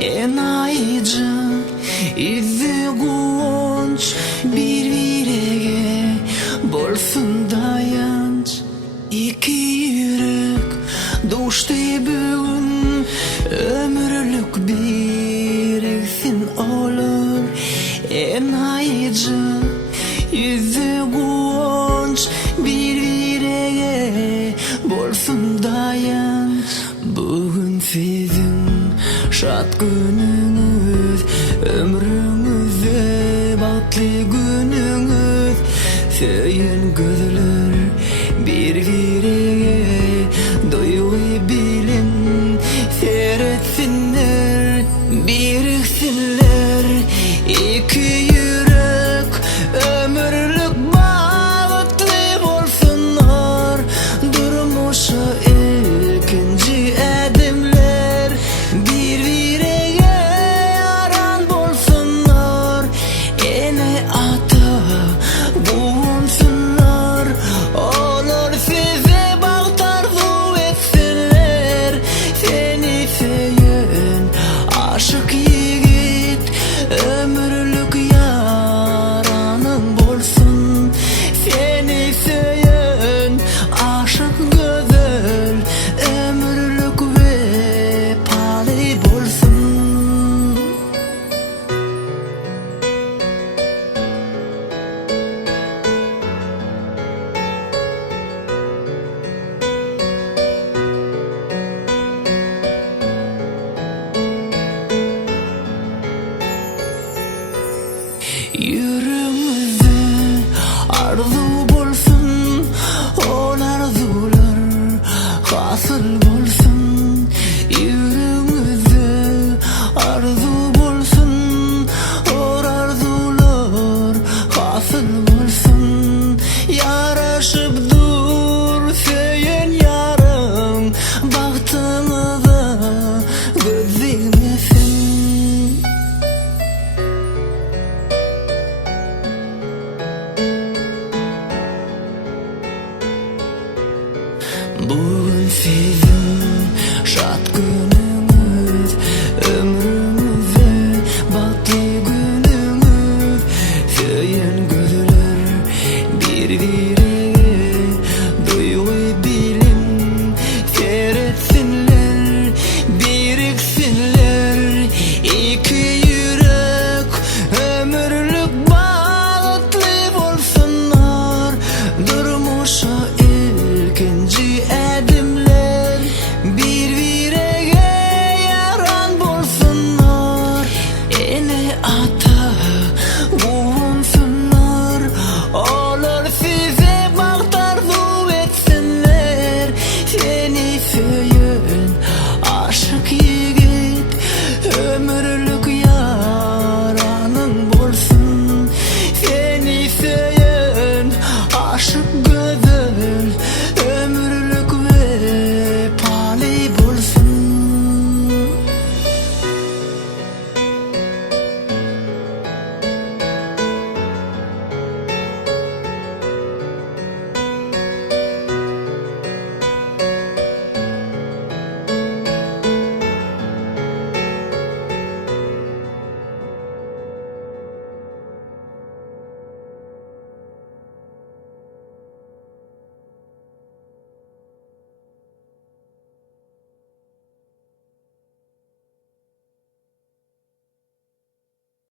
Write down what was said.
enayıcı izi guonç birbirege bolsun dayanç iki yürek doştu bugün ömürlük biriksin olur enayıcı izi guonç birbirege bolsun dayanç bugün sizin şat gününüz ömrünüzde batlı gününüz söyün gözler birbirine duygu bilin seyretsinler biriksinler iki yürek ömürlük bağıtlı bolsunlar durmuşa ilkinci edimler birbirine yaran bolsunlar ene ata bulunsunlar olur size bağtarzu etsinler seni seven aşık yiğit ömürlük yaranın bolsun seni seven aşık güzel ömürlük ve pali bolsun. Yüreğimizde arzu bolsun, ol arzular hasıl bolsun. Yüreğimizde arzu bolsun, ol arzular hasıl bolsun. Yaraşıp dur söyün yarım, baktığınıza gözümüz